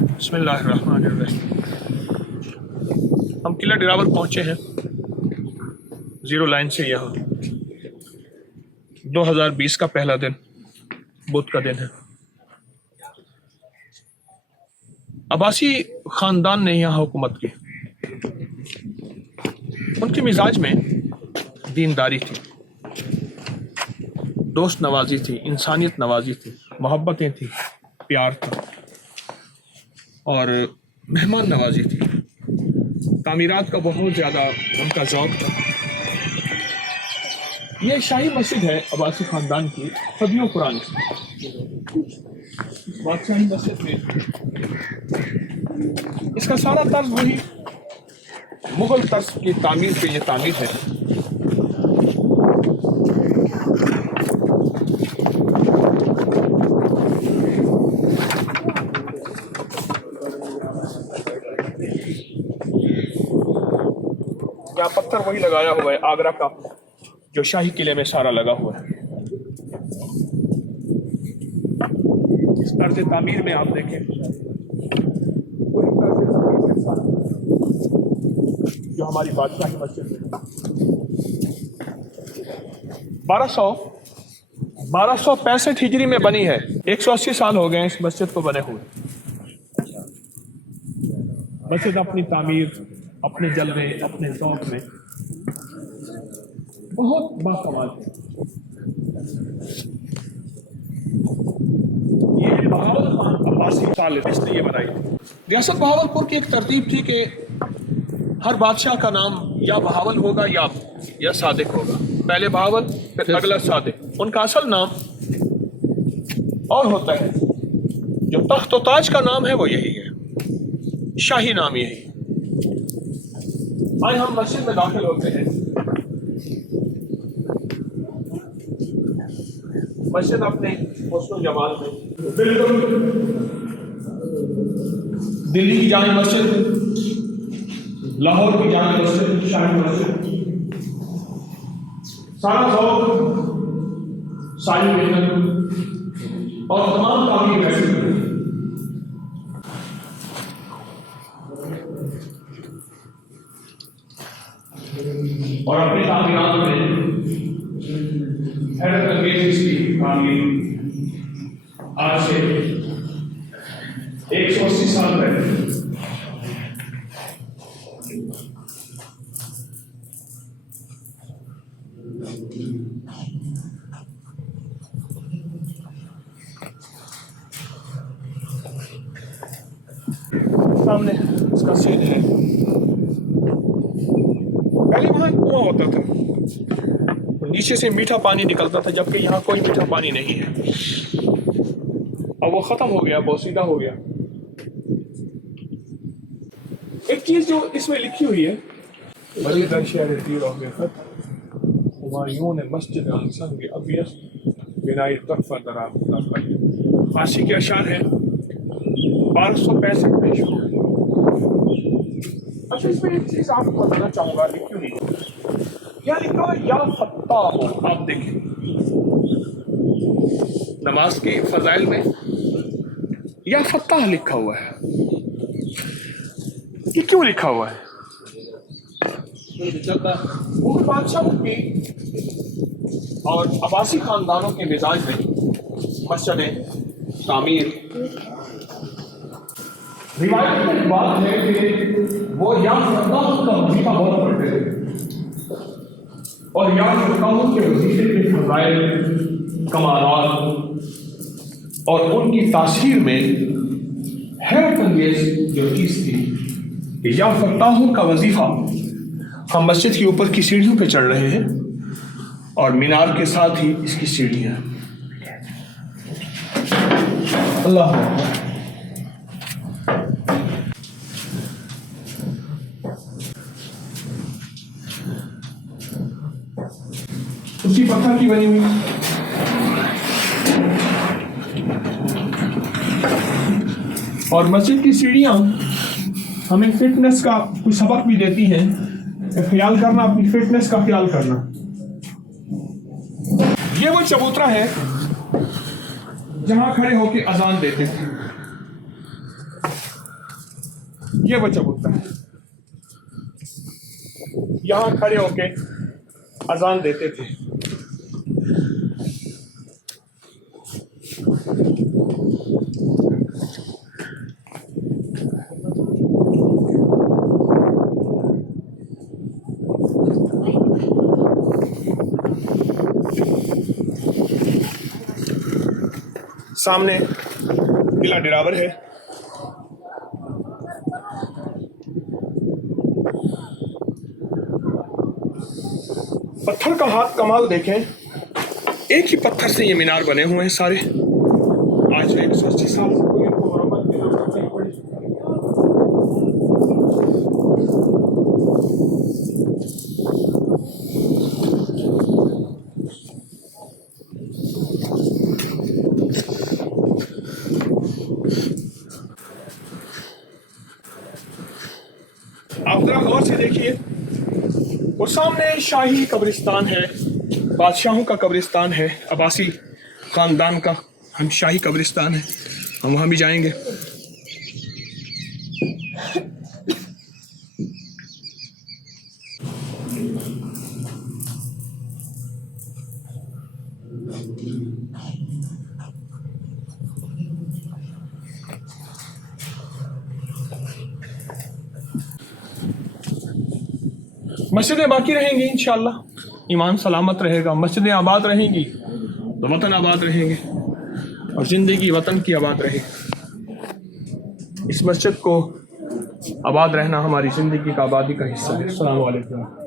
بسم اللہ الرحمن الرحیم۔ ہم قلعہ ڈراور پہنچے ہیں زیرو لائن سے یہاں 2020 کا پہلا دن بدھ کا دن ہے۔ عباسی خاندان نے یہاں حکومت کی۔ ان کے مزاج میں دینداری تھی، دوست نوازی تھی، انسانیت نوازی تھی، محبتیں تھی، پیار تھا اور مہمان نوازی تھی۔ تعمیرات کا بہت زیادہ ان کا ذوق تھا۔ یہ شاہی مسجد ہے عباسی خاندان کی، صدیوں پرانی۔ بادشاہی مسجد میں اس کا سارا طرز وہی مغل طرز کی تعمیر پہ یہ تعمیر ہے۔ یہاں پتھر وہی لگایا ہوا ہے آگرہ کا جو شاہی قلعے میں سارا لگا ہوا ہے۔ اس طرز تعمیر میں آپ دیکھیں جو ہماری بادشاہی مسجد ہے 1265 ہجری میں بنی ہے۔ 180 سال ہو گئے اس مسجد کو بنے ہوئے۔ مسجد اپنی تعمیر، اپنے جلوے، اپنے ذوق میں بہت باکمال ہے۔ یہ بہاول خان عباسی ثالث اس لیے بنائی تھی۔ ریاست بہاولپور کی ایک ترتیب تھی کہ ہر بادشاہ کا نام یا بہاول ہوگا یا صادق ہوگا۔ پہلے بہاول پھر اگلا صادق۔ ان کا اصل نام اور ہوتا ہے، جو تخت و تاج کا نام ہے وہ یہی ہے، شاہی نام یہی ہے۔ آج ہم مسجد میں داخل ہوتے ہیں۔ مسجد اپنے حسن و جمال میں بالکل دلی کی جامع مسجد، لاہور کی جامع مسجد، شاہی مسجد، سارا ذوق، ساری محنت اور تمام تعمیر ایسی ہے۔ اور اپنی تعمیرات میں حیرت انگیز اس کی تعمیر آج سے 180 سال پہلے سامنے اس کا سین ہے۔ پہلے وہاں کنواں ہوتا تھا، نیچے سے میٹھا پانی نکلتا تھا، جبکہ یہاں کوئی میٹھا پانی نہیں ہے۔ اب وہ ختم ہو گیا، بوسیدہ ہو گیا۔ ایک چیز جو اس میں لکھی ہوئی ہے، بڑی در شہر تیر و خط ہمایوں مسجد آن سنگ ابیض بنائے طرف درا فارسی کے اشعار ہیں 1265 میں شروع۔ اچھا، اس میں ایک چیز آپ کو بتانا چاہوں گا، لکھی ہوئی ہے، یا لکھا ہے یا فتاح ہو۔ آپ دیکھیں نماز کے فضائل میں یا فتاح لکھا ہوا ہے۔ یہ کیوں لکھا ہوا ہے؟ ان بادشاہوں کی اور عباسی خاندانوں کے مزاج میں مسجدیں، تعمیر، روایت میں بات ہے کہ وہ یا فتاح کا وظیفہ بہت پڑھتے تھے اور یا فتاح کے وظیفے کے فضائل، کمالات اور ان کی تاثیر میں حیرت انگیز جو چیز تھی کہ یا فتاحوں کا وظیفہ۔ ہم مسجد کے اوپر کی سیڑھیوں پہ چڑھ رہے ہیں اور مینار کے ساتھ ہی اس کی سیڑھیاں۔ اللہ اکبر۔ اسی پتھر کی بنی ہوئی اور مسجد کی سیڑھیاں ہمیں فٹنس کا کچھ سبق بھی دیتی ہیں، خیال کرنا، اپنی فٹنس کا خیال کرنا۔ یہ وہ چبوترا ہے جہاں کھڑے ہو کے اذان دیتے تھے۔ یہ وہ چبوترا ہے، یہاں کھڑے ہو کے اذان دیتے تھے۔ سامنے قلعہ ڈراور ہے، پتھر کا ہاتھ کمال دیکھیں، ایک ہی پتھر سے یہ مینار بنے ہوئے ہیں سارے۔ آج 180 سال سے کوئی ان کو مرمت کی ضرورت نہیں پڑی۔ آپ ذرا غور سے دیکھیے، وہ سامنے شاہی قبرستان ہے، بادشاہوں کا قبرستان ہے، عباسی خاندان کا ہم شاہی قبرستان ہے، ہم وہاں بھی جائیں گے۔ مسجدیں باقی رہیں گی انشاءاللہ، ایمان سلامت رہے گا، مسجدیں آباد رہیں گی تو وطن آباد رہیں گے، اور زندگی وطن کی آباد رہے گی۔ اس مسجد کو آباد رہنا ہماری زندگی کا آبادی کا حصہ ہے۔ السلام علیکم۔